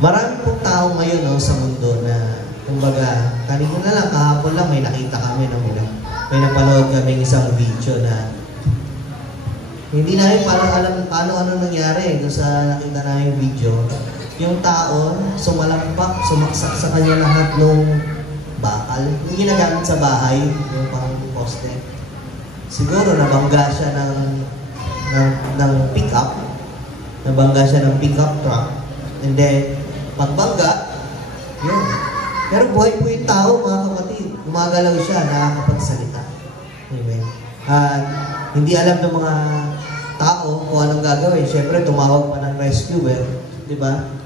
Marami pong tao ngayon sa mundo na, kumbaga, kanina na lang, kahapon lang, may nakita kami, may napanood kami isang video na hindi namin parang alam paano nangyari doon sa nakita namin video. Yung tao, sumaksak sa kanya lahat ng bakal. Yung ginagamit sa bahay, yung pang poste. Siguro, nabangga siya ng pick-up. Nabangga siya ng pick-up truck. And then, pagbangga, yun. Pero buhay po yung tao, mga kapatid. Gumagalaw siya, nakakapagsalita. Amen. At hindi alam ng mga tao kung anong gagawin. Siyempre, tumawag pa ng rescuer. Diba?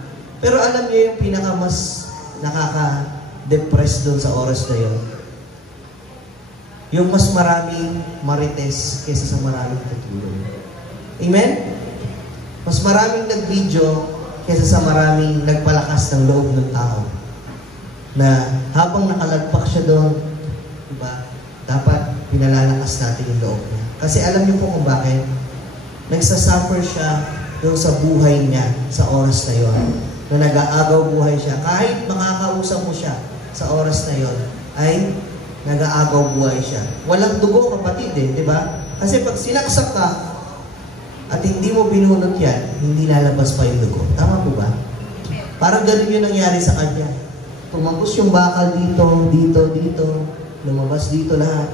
Pero alam niyo yung pinaka-mas nakaka-depress doon sa oras na yun. Yung mas maraming marites kaysa sa maraming tutulong. Amen? Mas maraming nag-video kaysa sa maraming nagpalakas ng loob ng tao. Na habang nakalagpak siya doon, diba, dapat pinalalakas natin yung loob niya. Kasi alam niyo po kung bakit nagsasuffer siya doon sa buhay niya sa oras na yon. Na nag-aagaw buhay siya. Kahit makakausap mo siya sa oras na yon, ay nag-aagaw buhay siya. Walang dugo, kapatid diba? Kasi pag sinaksak ka, at hindi mo binunot yan, hindi lalabas pa yung dugo. Tama po ba? Parang ganun yung nangyari sa kanya. Tumagos yung bakal dito, lumabas dito lahat.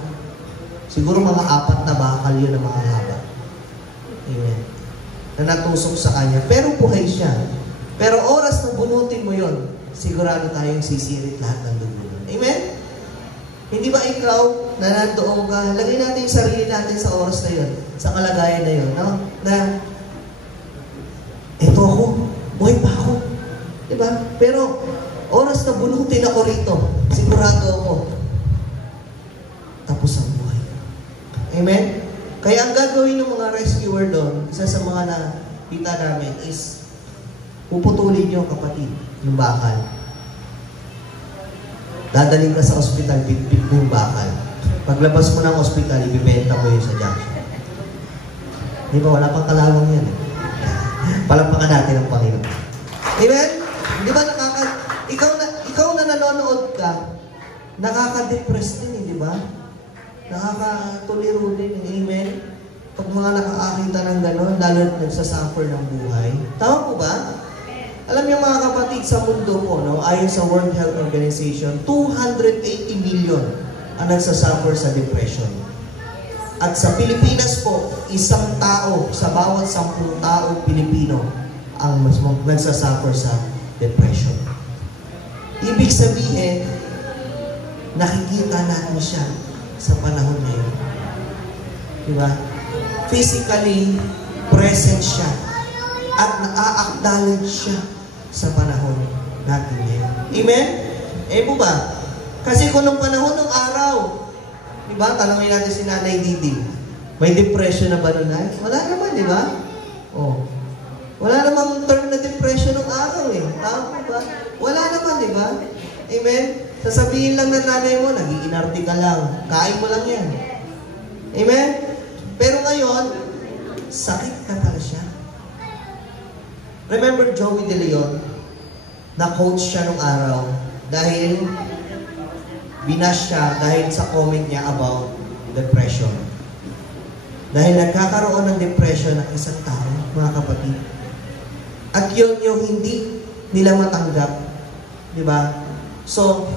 Siguro mga 4 na bakal yun na mahahaba. Amen. Na natusok sa kanya. Pero buhay siya. Pero oras na bunutin mo yun, sigurado tayong sisirit lahat ng dugo. Amen? Hindi ba ikaw na nandoon ka, lagay natin yung sarili natin sa oras na yun, sa kalagayan na yun, no? Na, eto ako, buhay pa ako. Diba? Pero, oras na bunutin ako rito, sigurado ako, tapos ang buhay. Amen? Kaya ang gagawin ng mga rescuer doon, isa sa mga nakita namin is, puputulin niyo, kapatid, yung bakal. Dadaling ka sa ospital, bitbit mo yung bakal. Paglabas mo ng ospital, ibibenta mo yun sa junction. Di ba? Wala pang kalawang yan. Palampakan natin ang Panginoon. Amen? Di ba ikaw na nanonood ka, nakaka-depress din, di ba? Nakakatuliro din. Amen? Pag mga nakakakita ng gano'n, lalo na nagsasuffer ng buhay. Tama po ba? Alam niyo mga kapatid, sa mundo po, ayon sa World Health Organization, 280 million ang nagsasuffer sa depression. At sa Pilipinas po, 1 tao sa bawat 10 tao Pilipino ang nagsasuffer sa depression. Ibig sabihin, nakikita natin siya sa panahon na yun. Diba? Physically, present siya. At na-acknowledge siya sa panahon natin ngayon. Amen? Po ba? Kasi kung nung panahon ng araw, diba, tanongin natin si Nanay Didi, may depression na ba nun? Wala naman, diba? Wala namang term na depression ng araw Tama ba? Wala naman, diba? Amen? Sasabihin lang ng nanay mo, nag-iinarte ka lang. Kain mo lang yan. Amen? Pero ngayon, sakit na pala siya. Remember Joey De Leon? Na-coach siya nung araw dahil binash siya dahil sa comment niya about depression. Dahil nagkakaroon ng depression ng isang tao, mga kapatid. At yun yung hindi nila matanggap. Diba? So,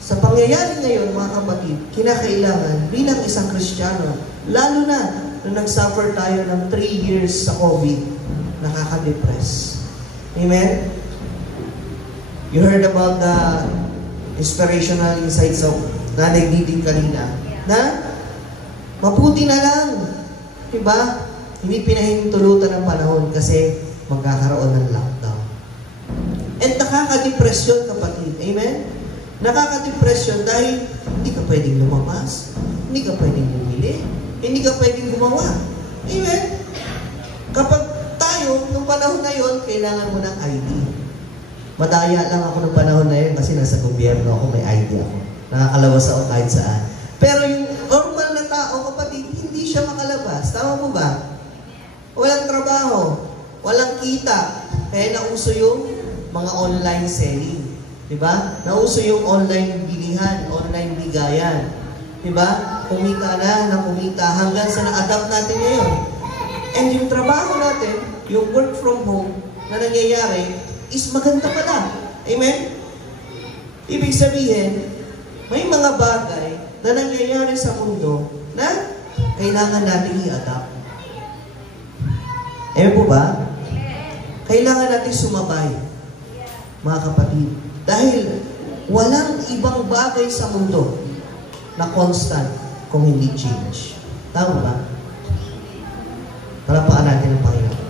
sa pangyayari ngayon, mga kapatid, kinakailangan bilang isang Kristiyano, lalo na nung nag-suffer tayo ng 3 years sa COVID, nakaka-depress. Amen? You heard about the inspirational insights of Nanay Didi kanina, na mabuti na lang. Diba? Hindi pinahintulutan ng panahon kasi magkakaroon ng lockdown. And nakaka-depression, kapatid. Amen? Nakaka-depression dahil hindi ka pwedeng lumabas, hindi ka pwedeng bumili, hindi ka pwedeng gumawa. Amen? Kapag nung panahon na yun, kailangan mo ng ID. Madaya lang ako nung panahon na yun kasi nasa gobyerno ako, may ID ako. Nakakalawas ako kahit saan. Pero yung normal na tao, Kaya nauso yung mga online selling. Diba? Nauso yung online bilihan, online bigayan. Diba? Kumita na kumita hanggang sa na-adapt natin ngayon. And yung trabaho natin, yung work from home na nangyayari, is maganda pala. Amen? Ibig sabihin, may mga bagay na nangyayari sa mundo na kailangan natin i-adapt. Amen po ba? Kailangan natin sumabay, mga kapatid. Dahil walang ibang bagay sa mundo na constant kung hindi change. Tama ba? Palakpakan natin ang Panginoon.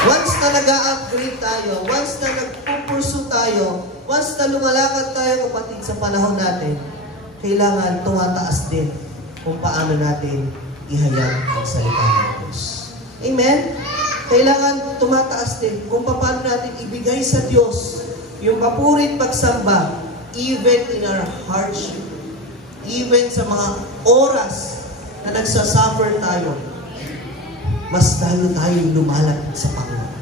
Once na nag-a-upgrade tayo, once na nag-pursue tayo, once na lumalakad tayo, kapatid, sa panahon natin, kailangan tumataas din kung paano natin ihayag ang salita ng Diyos. Amen? Kailangan tumataas din kung paano natin ibigay sa Diyos yung papurit pagsamba, even in our hardship, even sa mga oras na nagsasuffer tayo, mas lalo tayong lumalapit sa Panginoon.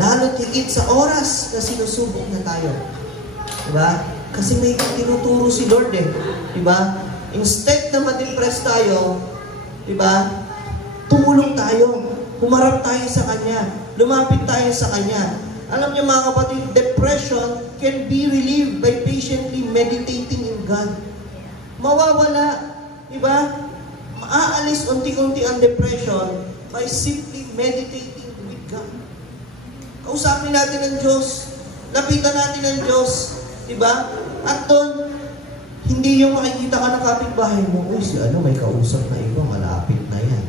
Lalo tigit sa oras na sinusubok na tayo. Diba? Kasi may tinuturo si Lord eh. Diba? Instead na ma-depress tayo, diba? Tumulong tayo. Humarap tayo sa Kanya. Lumapit tayo sa Kanya. Alam niyo mga kapatid, depression can be relieved by patiently meditating in God. Mawawala, diba? Maaalis unti-unti ang depression by simply meditating with God. Kausapin natin ang Diyos, lapitan natin ang Diyos, diba? At doon, hindi yung makikita ka ng kapitbahay mo, uy, si may kausap na iba, malapit na yan.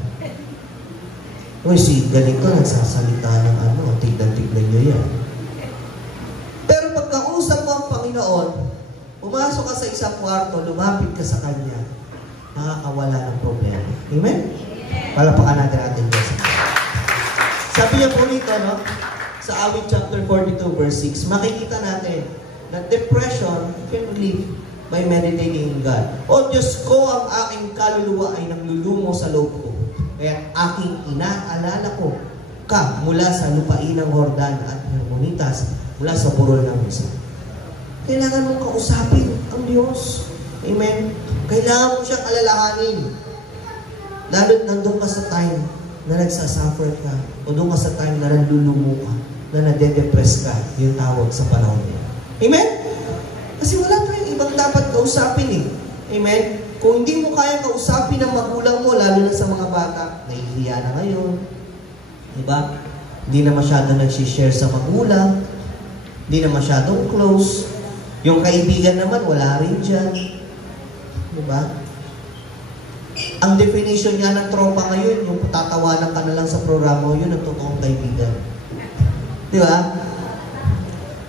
Uy, si ganito, nagsasalita ng tignan-tignan nyo yan. Pero pagkausap mo ang Panginoon, pumasok ka sa isang kwarto, lumapit ka sa Kanya, nakakawala ng problema. Amen? Palapakan natin Diyos. Sabi niya po rito, no? Sa Awit chapter 42, verse 6, makikita natin na depression can relieve by meditating in God. O Diyos ko, ang aking kaluluwa ay nanglulumo sa loob ko. Kaya aking inaalala ko ka mula sa lupain ng Jordan at Hermonitas, mula sa burol ng Misa. Kailangan mong kausapin ang Diyos. Amen? Kailangan mo siyang alalahanin. Lalo nandun ka sa time na nagsasuffer ka, o doon ka sa time na nandulumo ka, na nade-depress ka, yung tawag sa panahon niya. Amen? Kasi wala tayong ibang dapat kausapin eh. Amen? Kung hindi mo kaya kausapin ang magulang mo, lalo na sa mga bata, nahihiya na ngayon. Diba? Hindi na masyado nagsishare sa magulang. Hindi na masyadong close. Yung kaibigan naman, wala rin dyan. Diba? Ang definition nga ng tropa ngayon, yung tatawanan ka na lang sa programa, yun ang totoong kaibigan. Diba?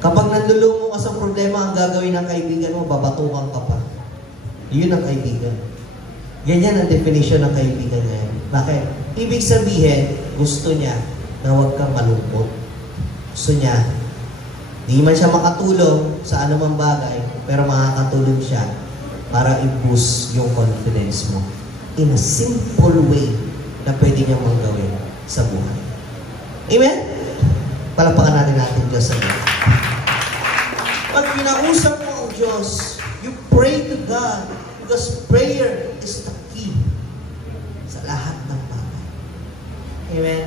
Kapag nandulumo ka sa problema, ang gagawin ng kaibigan mo, babatukan ka pa. Yun ang kaibigan. Ganyan ang definition ng kaibigan ngayon. Bakit? Ibig sabihin, gusto niya na huwag kang malungkot. Gusto niya, di man siya makatulong sa anumang bagay, pero makakatulong siya para i-boost yung confidence mo in a simple way na pwede niyang manggawin sa buhay. Amen? Palapakan natin Diyos sa Diyos. Pag pinausap mo ang Diyos, you pray to God because prayer is the key sa lahat ng bagay. Amen?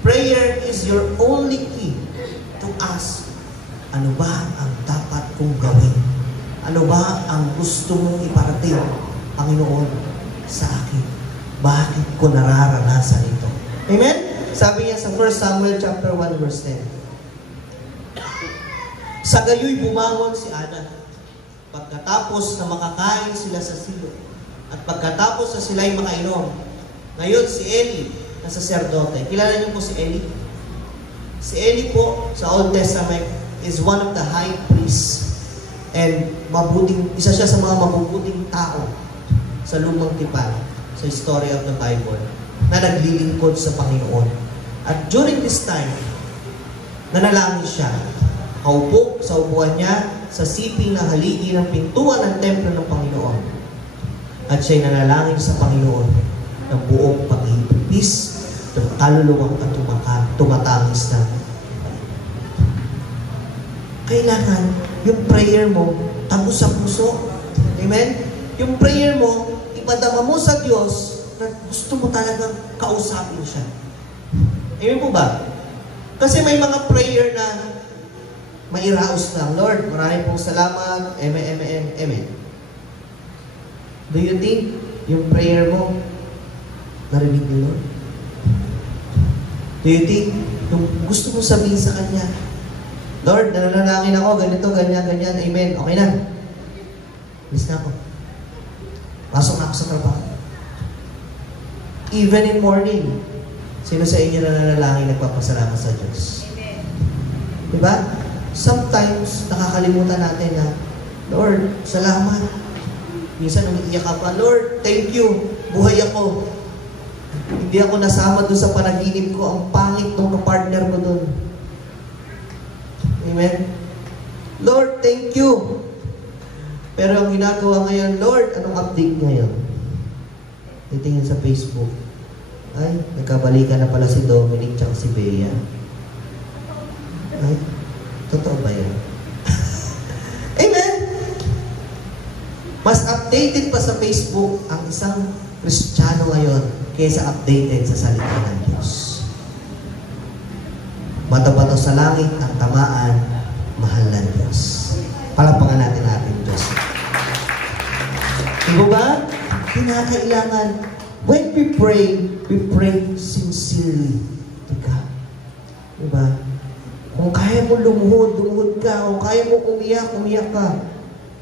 Prayer is your only key to ask, ano ba ang dapat kong gawin? Ano ba ang gusto mong iparating, Panginoon, sa akin? Bakit ko nararanasan ito? Amen? Sabi niya sa 1 Samuel chapter 1 verse 10. Sa gayoy bumangon si Ana. Pagkatapos na makakain sila sa silo, at pagkatapos na sila'y makainom, ngayon si Eli na saserdote. Kilala niyo po si Eli? Si Eli po sa Old Testament is one of the high priests and isa siya sa mga mabubuting tao sa lumang tipan sa story of the Bible na naglilingkod sa Panginoon. At during this time, nanalangin siya. Kaupo sa upuan niya sa siping na haligi ng pintuan ng templo ng Panginoon. At siya'y nanalangin sa Panginoon ng buong pag-ibig, ng kaluluwang katumakan tumatangis na. Kailangan yung prayer mo, tagos sa puso. Amen? Yung prayer mo, ipadama mo sa Diyos na gusto mo talagang kausapin siya. Amen po ba? Kasi may mga prayer na mairaos lang. Lord, maraming pong salamat. Amen, amen, amen. Do you think yung prayer mo narinig ni Lord? Do you think yung gusto mo sabihin sa Kanya, Lord, nananalangin ako, ganito, ganyan, ganyan, amen, okay na. Miss na ako. Pasok na ako sa trabaho. Even in morning, sino sa inyo nananalangin nagpapasalamat sa Diyos? Amen. Diba? Sometimes, nakakalimutan natin na, Lord, salamat. Minsan, umiiyak ka pa, Lord, thank you, buhay ako. Hindi ako nasama doon sa panaginip ko, ang pangit ng kapartner ko doon. Amen? Lord, thank you. Pero ang ginagawa ngayon, Lord, anong update ngayon? Titingin sa Facebook. Ay, nagkabalikan na pala si Dominic tsaka si Bea. Ay, totoo ba yan? Amen? Mas updated pa sa Facebook ang isang Kristiyano ngayon kaysa updated sa salita ng Diyos. Bato-bato sa langit ang tamaan, mahal ng Diyos. Palapakan natin natin Diyos. Diba ba? Kinakailangan, when we pray sincerely to God. Diba? Kung kaya mo lumuhod, lumuhod ka. Kung kaya mo umiyak, umiyak ka.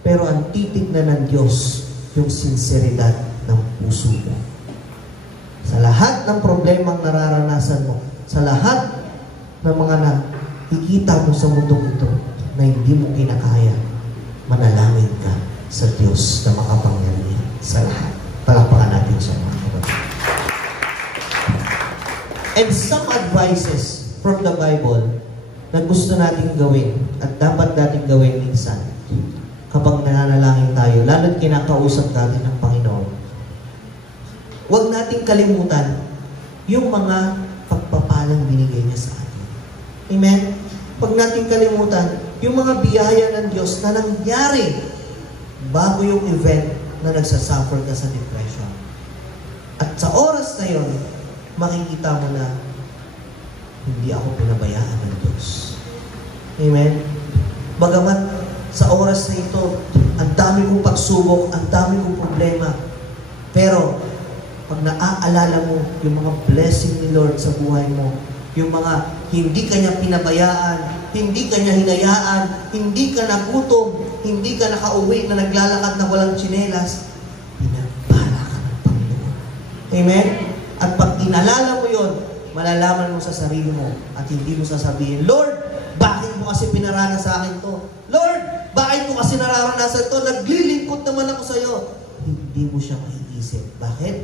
Pero ang titignan ng Diyos, yung sinseridad ng puso mo. Sa lahat ng problemang nararanasan mo, sa lahat ng mga nakikita mo sa mundong ito na hindi mo kinakaya, manalangin ka sa Diyos na makapangyarihan sa lahat. Palakpakan natin siya, mga kapatid. And some advices from the Bible na gusto natin gawin at dapat natin gawin minsan kapag nananalangin tayo, lalo't kinakausap natin ng Panginoon. Huwag nating kalimutan yung mga pagpapalang binigay niya sa atin. Amen? Huwag nating kalimutan yung mga biyaya ng Diyos na nangyari bago yung event na nagsasuffer ka sa depression. At sa oras na yon, makikita mo na hindi ako pinabayaan ng Diyos. Amen? Bagamat sa oras na ito, ang dami kong pagsubok, ang dami kong problema, pero pag naaalala mo yung mga blessing ni Lord sa buhay mo, yung mga hindi ka niya pinabayaan, hindi ka niya hinayaan, hindi ka nagutom, hindi ka nakauwi na naglalakad na walang tsinelas, pinagpala ka ng Panginoon. Amen? At pag inalala mo yon, malalaman mo sa sarili mo at hindi mo sasabihin, Lord, bakit mo kasi pinaranas sa akin to? Lord, bakit mo kasi nararanasan to? Naglilingkod naman ako sa iyo. Hindi mo siya maiisip. Bakit?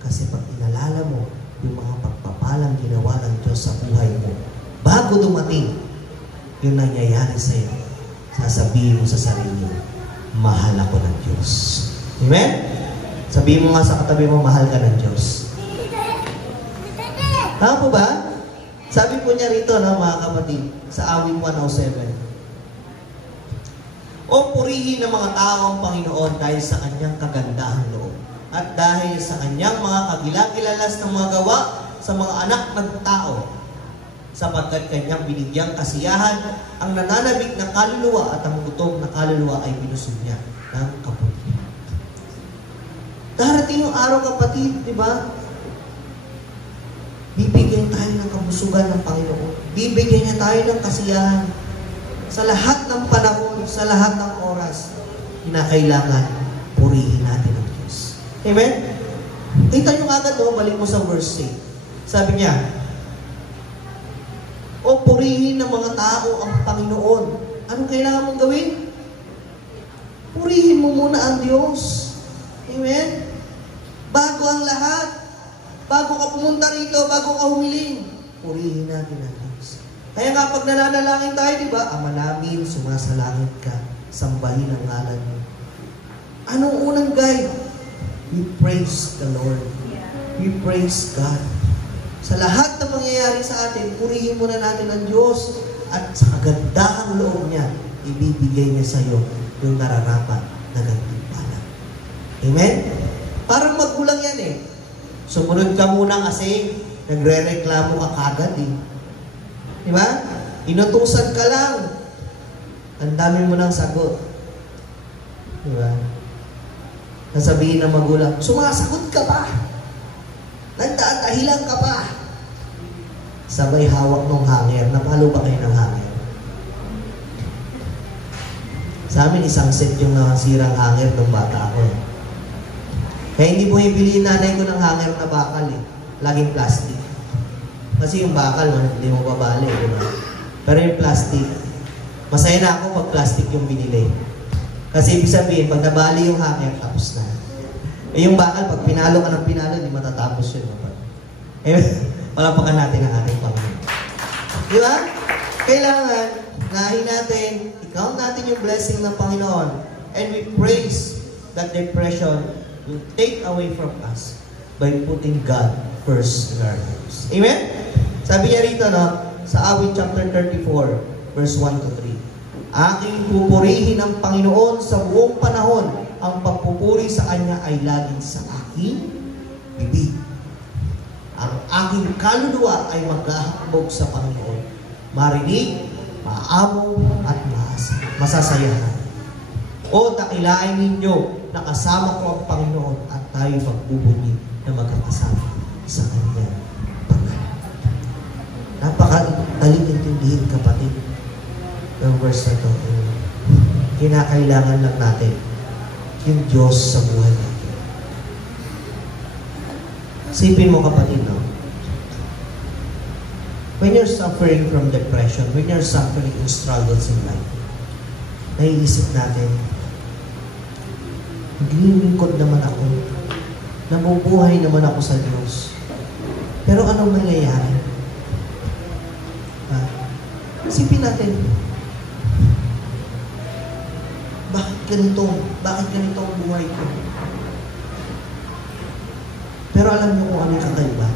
Kasi pag inalala mo yung mga pagpapalang ginawa ng Diyos sa buhay mo, bago dumating yung nangyayari sa iyo, sasabihin mo sa sarili mo, mahal ako ng Diyos. Amen? Sabihin mo nga sa katabi mo, mahal ka ng Diyos. Tama po ba? Sabi po niya rito, no, mga kapatid, sa Awit 107, O purihin ng mga tao ang Panginoon dahil sa kanyang kagandahang loob at dahil sa kanyang mga kagilagilalas ng mga gawa sa mga anak ng tao, sapagkat kanyang binigyang kasiyahan ang nananabik na kaluluwa at ang gutom na kaluluwa ay binusog niya ng kaputi. Darating yung araw, kapatid, di ba? Bibigyan tayo ng kabusugan ng Panginoon. Bibigyan niya tayo ng kasiyahan. Sa lahat ng panahon, sa lahat ng oras, kinakailangan purihin natin ang Diyos. Amen? Kita nyo agad, balik mo sa verse 8. Sabi niya, O purihin ng mga tao ang Panginoon. Anong kailangan mong gawin? Purihin mo muna ang Diyos. Amen? Bago ang lahat. Bago ka pumunta rito, bago ka humiling, purihin natin ang Diyos. Kaya nga pag nananalangin tayo, di ba? Ama namin, sumasalangit ka, sambahin ang ngalan mo. Anong unang guide? We praise the Lord. We praise God. Sa lahat na mangyayari sa atin, purihin muna natin ang Diyos at sa kagandahang loob niya, ibibigay niya sa iyo yung nararapat na gantimpala. Amen? Parang magulang yan eh. Sumunod ka muna kasi nagre-reklamo ka kagad eh. Di ba? Inutusan ka lang. Ang dami mo ng sagot. Di ba? Nasabihin ng magulang, sumasagot ka pa. Nagdadahilan ka pa. Sabay hawak ng hanger. Napalo ba kayo ng hanger? Sa amin, isang set yung nasirang hanger ng bata ako. Kaya hindi mo ibili nanay ko ng hanger na bakal eh. Laging plastic. Kasi yung bakal, hindi mo babali. Diba? Pero yung plastic, masaya na ako pag plastic yung binili. Kasi ibig sabihin, pag nabali yung hanger, tapos na. Eh yung bakal, pag pinalo ka ng pinalo, di matatapos yun. Eh, palapakan natin ang ating Panginoon. Di ba? Kailangan, nahin natin, i-count natin yung blessing ng Panginoon. And we praise that depression will take away from us by putting God first in our lives. Amen? Sabi niya rito, no? Sa Awit chapter 34, verse 1 to 3. Aking pupurihin ang Panginoon sa buong panahon. Ang pagpupuri sa Kanya ay laging sa aking bibig. Ang aking kaluluwa ay maghahambog sa Panginoon. Marinig, maamo, at masasayahan. O dakilain ninyo na kasama ko ang Panginoon at tayo magbubunyi na magkakasama sa Kanya. Napakadaling intindihin, kapatid, ng verse na ito. Kinakailangan lang natin yung Diyos sa buhay natin. Sipin mo, kapatid, no? When you're suffering from depression, when you're suffering in struggles in life, naiisip natin, naglilingkod naman ako, nabubuhay naman ako sa Diyos. Pero anong nangyayari? Isipin natin, bakit ganito ang buhay ko? Pero alam niyo kung ano yung kakaiba?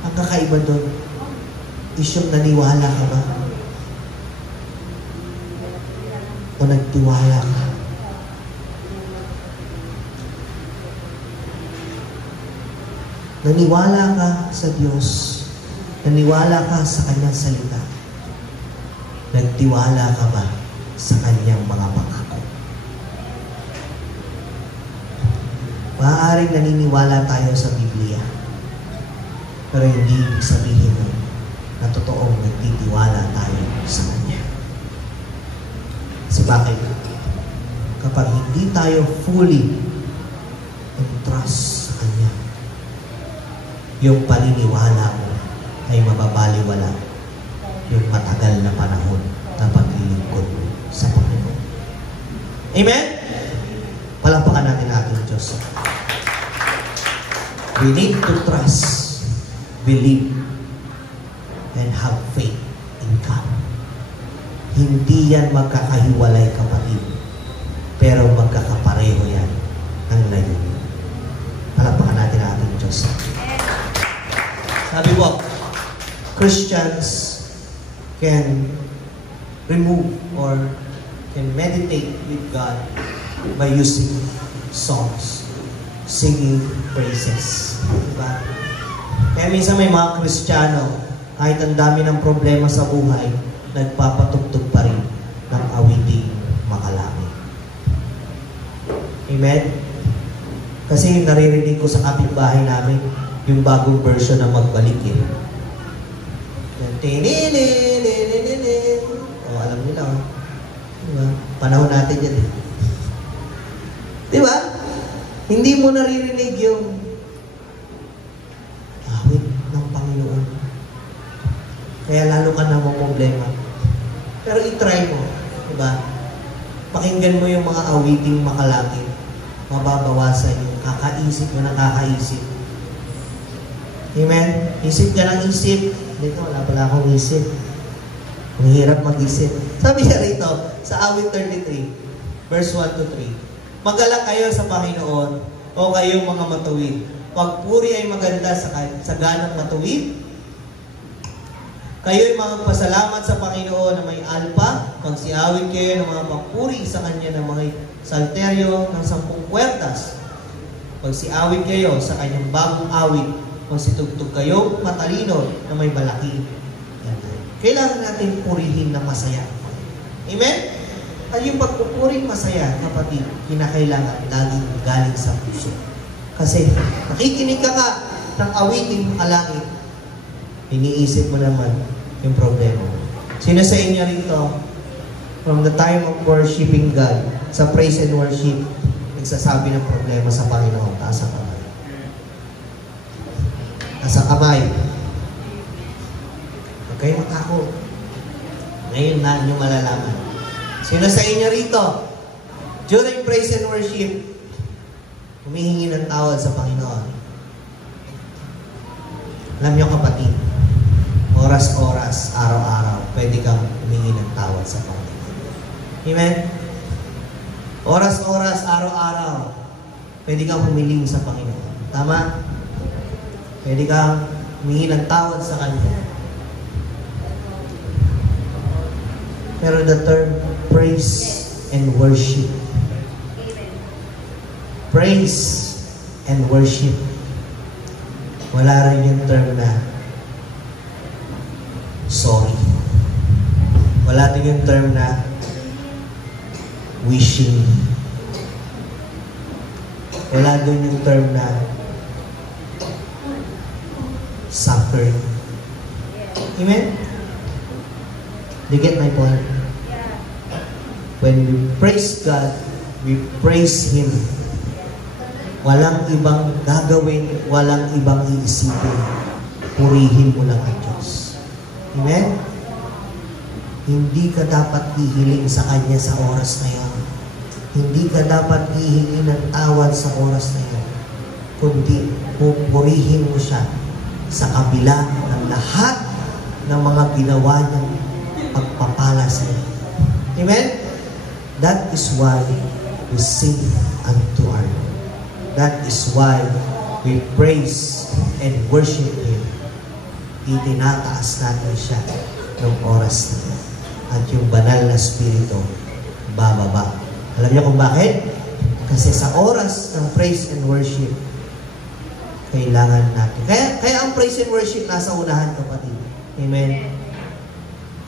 Ang kakaiba doon is yung naniwala ka ba? O nagtiwala ka? Naniwala ka sa Diyos. Naniwala ka sa Kanyang salita. Nagtiwala ka ba sa Kanyang mga pangako? Maaaring naniniwala tayo sa Biblia. Pero hindi ibig sabihin nun na totoong nagtitiwala tayo sa Kanya. Kasi bakit? Kapag hindi tayo fully entrust sa Kanya, yung paniniwala mo ay mababaliwala yung matagal na panahon na paglilingkod mo sa Panginoon. Amen? Palampakan natin ating Diyos. We need to trust, believe, and have faith in God. Hindi yan magkakahiwalay, kapatid. Pero magkakapareho yan ang layunin. Palampakan natin ating Diyos. Sabi ko, Christians can remove or can meditate with God by using songs, singing praises. Diba? Kaya minsan may mga Kristiyano, kahit ang dami ng problema sa buhay, nagpapatugtog pa rin ng awiting makalangit. Amen? Kasi naririnig ko sa kapitbahay namin, yung bagong version na magbalik eh. O, alam nila, oh. Diba? Panahon natin yan eh. Diba? Hindi mo naririnig yung awit ng Panginoon. Kaya lalo ka na problema. Pero i-try mo. Diba? Pakinggan mo yung mga awiting makalangit. Mababawasan yung kakaisip mo na kakaisip. Amen? Isip ka ng isip. Dito, wala pala akong isip. Ang hirap mag-isip. Sabi niya rito, sa awit 33, verse 1 to 3, Magalak kayo sa Panginoon, o kayong mga matuwid. Pagpuri ay maganda sa ganang matuwid. Kayo'y magpasalamat sa Panginoon na may alpa. Magsiawit kayo ng mga pagpuri sa Kanya ng mga salteryo ng 10 puwertas. Magsiawit kayo sa Kanyang bagong awit. Magsitugtog kayo matalino na may balaki. Kailangan natin purihin na masaya. Amen? At yung pagpupuring masaya, kapatid, kinakailangan laging galing sa puso. Kasi nakikinig ka nga ng awiting kalangit, iniisip mo naman yung problema. Sino sa inyo rito, from the time of worshiping God, sa praise and worship, nagsasabi ng problema sa Panginoon, taas ang kamay. Nasa kamay. Huwag kayo matakot. Ngayon na nyo malalaman. Sino sa inyo rito, during praise and worship, humihingi ng tawad sa Panginoon? Alam nyo kapatid, oras-oras, araw-araw, pwede kang humingi ng tawad sa Panginoon. Amen? Oras-oras, araw-araw, pwede kang humiling sa Panginoon. Tama? Pwede kang humingi ng tawad sa Kanya. Pero the term praise and worship. Praise and worship. Wala rin yung term na sorry. Wala din yung term na wishing. Wala din yung term na suffer. Amen? Do you get my point? When we praise God, we praise Him. Walang ibang gagawin, walang ibang iisipin. Purihin mo lang ang Diyos. Amen? Hindi ka dapat ihiling sa Kanya sa oras na yan. Hindi ka dapat ihingi ng tawad sa oras na yan. Kundi, pupurihin mo siya sa kabila ng lahat ng mga ginawa niyang pagpapala sa iyo. Amen? That is why we sing unto our Lord. That is why we praise and worship Him. Itinataas natin siya ng oras na yan. At yung banal na spirito, bababa. Alam niyo kung bakit? Kasi sa oras ng praise and worship, kailangan natin. Kaya ang praise and worship nasa unahan, kapatid. Amen?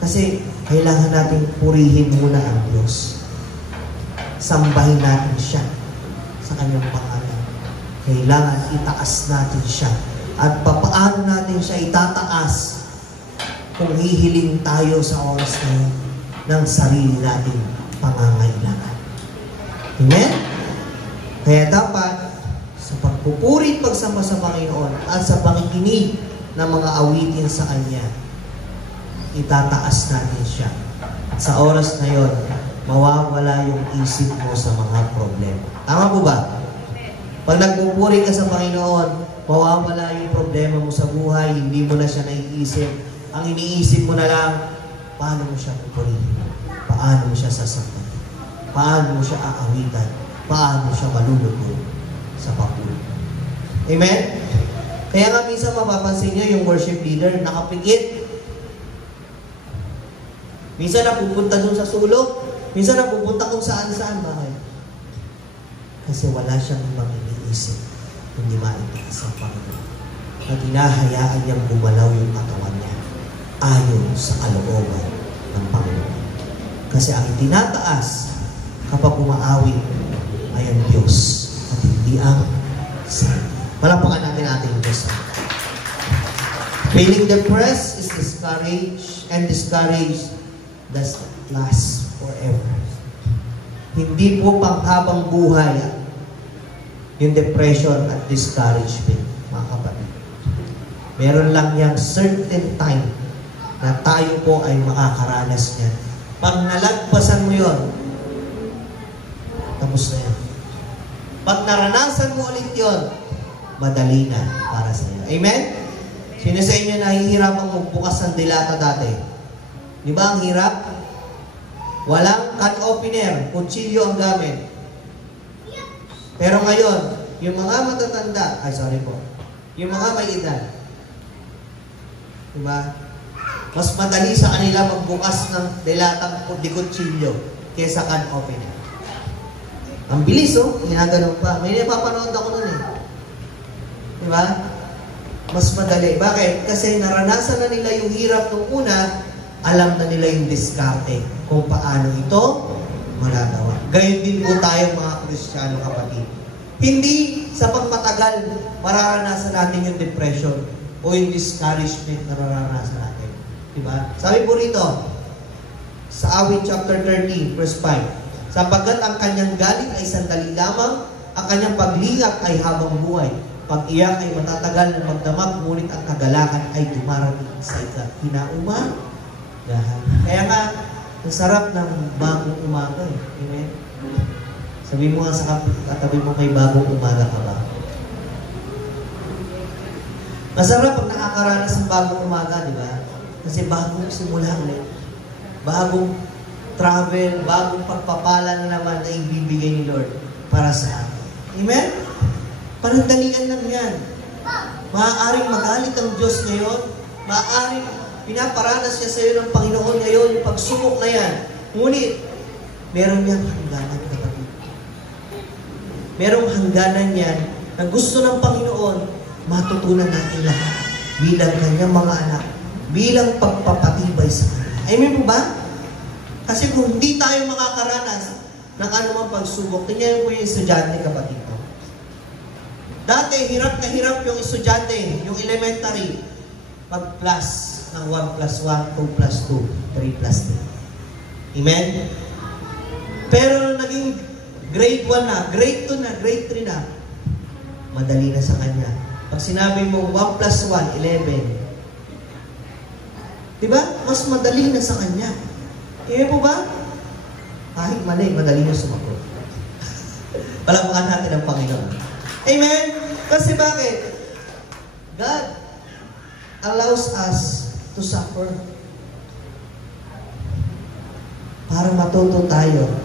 Kasi kailangan natin purihin muna ang Diyos. Sambahin natin siya sa Kanyang pangalan. Kailangan itaas natin siya. At papaano natin siya itataas kung hihiling tayo sa oras na yun ng sarili nating pangangailangan. Amen? Kaya dapat sa pagpupuri at pagsamba sa Panginoon at sa pakikinig ng mga awitin sa Kanya, itataas natin siya. Sa oras na yon, mawawala yung isip mo sa mga problema. Tama po ba? Pag nagpupuri ka sa Panginoon, mawawala yung problema mo sa buhay, hindi mo na siya naiisip. Ang iniisip mo na lang, paano mo siya pupurihin? Paano mo siya sasaktan? Paano mo siya aawitan? Paano mo siya malulugod sa papuri? Amen? Kaya nga minsan mapapansin niyo yung worship leader nakapikit. Minsan napupunta dun sa sulok. Minsan napupunta kung saan-saan. Bakit? Kasi wala siyang ibang iniisip kundi maitaas ang Panginoon. At hinahayaan niyang gumalaw yung katawan niya ayon sa kalooban ng Panginoon. Kasi ang tinataas kapag umaawit ay ang Diyos at hindi ang sarili. Palapakan natin ating Diyos. Feeling depressed is discouraged, and discouraged does not last forever. Hindi po panghabang buhay yung depression at discouragement, mga kapatid. Meron lang yan certain time na tayo po ay makakaranas niyan. Pag nalagpasan mo yon, tapos na yan. Pag naranasan mo ulit yon, madali na para sa iyo. Amen? Sino sa inyo nahihirapang magbukas ng dilata dati? Di ba ang hirap? Walang can opener, kutsilyo ang gamit. Pero ngayon, yung mga matatanda, yung mga may edad, diba? Mas madali sa kanila magbukas ng dilatang di kutsilyo kesa can opener. Ang bilis, ginaganon pa. May napapanood ako nun eh. Diba? Mas madali. Bakit? Kasi naranasan na nila yung hirap nung una, alam na nila yung diskarte kung paano ito magagawa. Gayon din po tayo mga Kristiyano kapatid. Hindi sa pagmatagal mararanasan natin yung depression o yung discouragement na nararanasan natin. Diba? Sabi po rito, sa Awit chapter 30, verse 5, sapagkat ang kanyang galing ay sandali lamang, ang kanyang paglingap ay habang buhay. Pag-iyak ay matatagal na magdamag, ngunit ang kagalakan ay dumarating sa kinaumaga. Kaya nga, ang sarap ng bagong umaga. Amen? Sabi mo nga sa katabi mo, may bagong umaga ka ba? Masarap pag nakakaranas ng bagong umaga, di ba? Kasi bagong simula ulit. Bagong travel, bagong pagpapala na naman na ibibigay ni Lord para sa atin. Amen? Panandalian lang yan. Maaaring magalit ang Diyos ngayon. Maaaring pinaparanas niya sa iyo ng Panginoon ngayon, yung pagsubok na yan. Ngunit, meron niyang hangganan, kapatid. Merong hangganan yan na gusto ng Panginoon matutunan natin lahat bilang kanyang mga anak, bilang pagpapatibay sa kanya. Amen po ba? Kasi kung hindi tayo makakaranas ng anumang pagsubok, tingnan po yung estudyante, kapatid ko. Dati, hirap na hirap yung estudyante, yung elementary, mag-plus ng 1 plus 1, 2 plus 2, 3 plus 3. Amen? Pero naging grade 1 na, grade 2 na, grade 3 na, madali na sa kanya. Pag sinabi mo 1 plus 1, 11. Diba? Mas madali na sa kanya. Kaya po ba? Kahit mali, madali na sumagot. Palakpakan natin ang Panginoon. Amen? Kasi bakit? God allows us to suffer para matuto tayo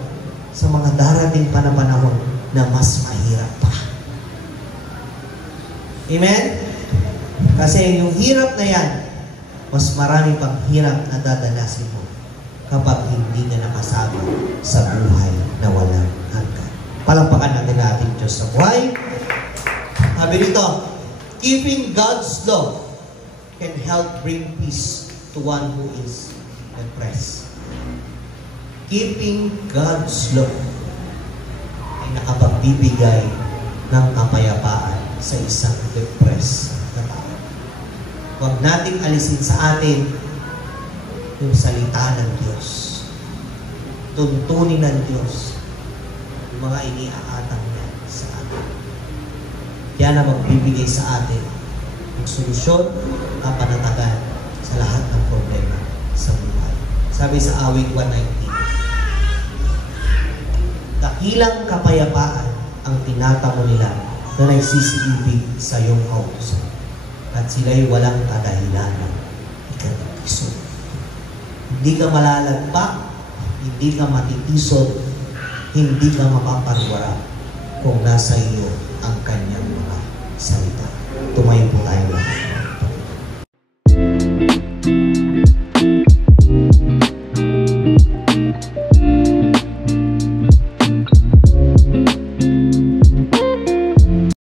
sa mga darating pa na panahon na mas mahirap pa. Amen? Kasi yung hirap na yan, mas marami pang hirap na dadalasin mo kapag hindi na nakasama sa buhay na walang hanggan. Palakpakan natin natin Diyos sa buhay. Sabi rito, keeping God's law can help bring peace to one who is depressed. Keeping God's law ay nakapagbibigay ng kapayapaan sa isang depressed na tao. Huwag nating alisin sa atin yung salita ng Diyos. Tuntunin ng Diyos yung mga iniaatang niya sa atin. Yan ang magbibigay sa atin ng solusyon, kapanatagan sa lahat ng problema sa buhay. Sabi sa awit 119, dakilang kapayapaan ang tinatamo nila na nagsisiibig sa iyong kautusan at sila'y walang kadahilanan ikatitisod. Hindi ka malalagpak, hindi ka matitisod, hindi ka mapapariwara kung nasa iyo ang kanyang mga salita. Tumayo